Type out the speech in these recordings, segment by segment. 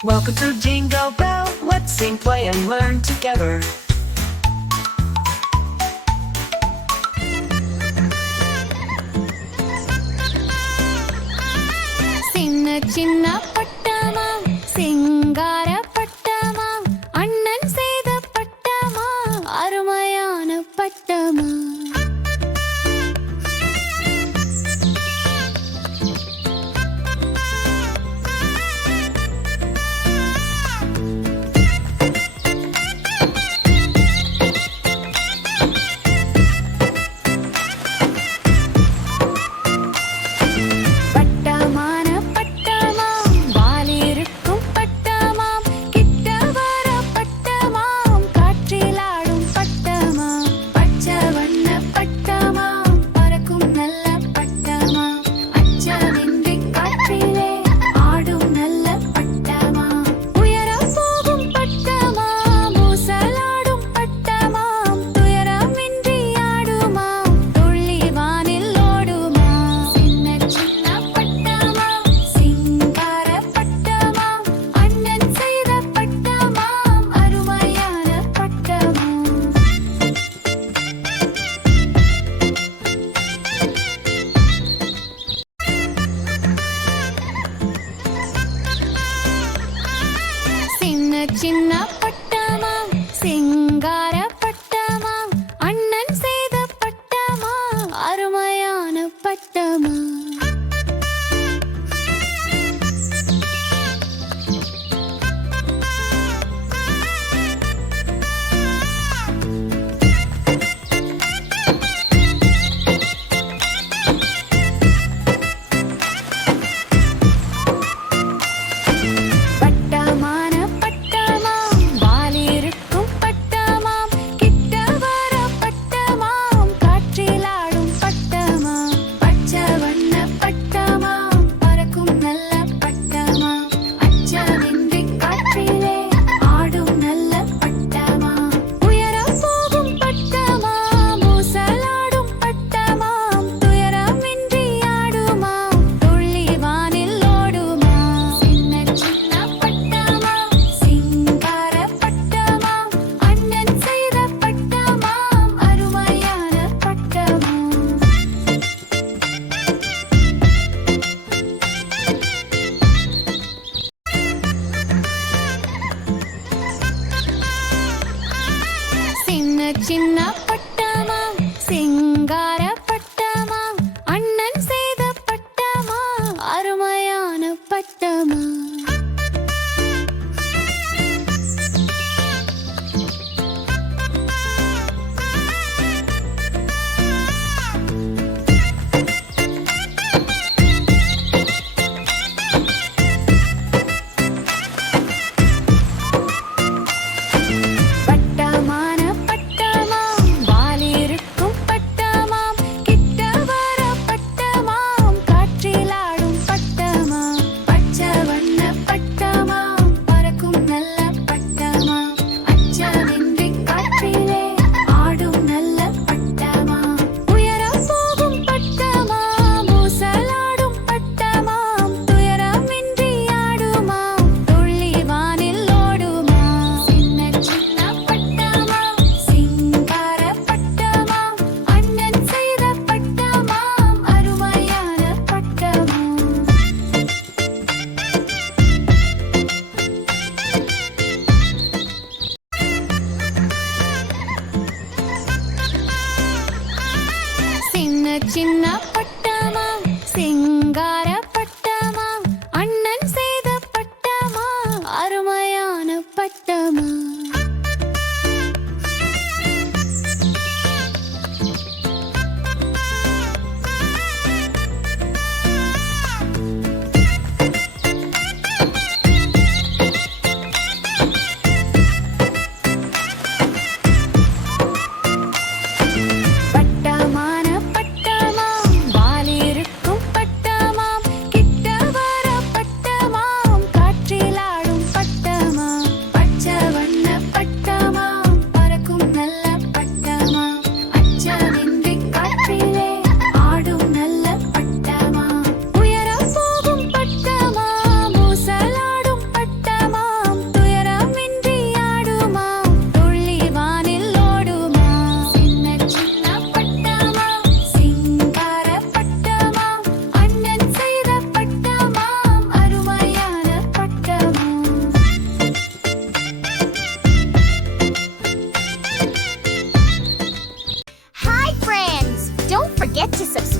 Welcome to Jingle Bell. Let's sing, play, and learn together. சின்ன சின்ன பட்டாமா சிங்கார பட்டாமா அண்ணன் செய்த பட்டாமா அருமையான பட்டாமா చిన్న catching up.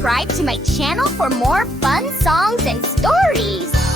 Subscribe to my channel for more fun songs and stories.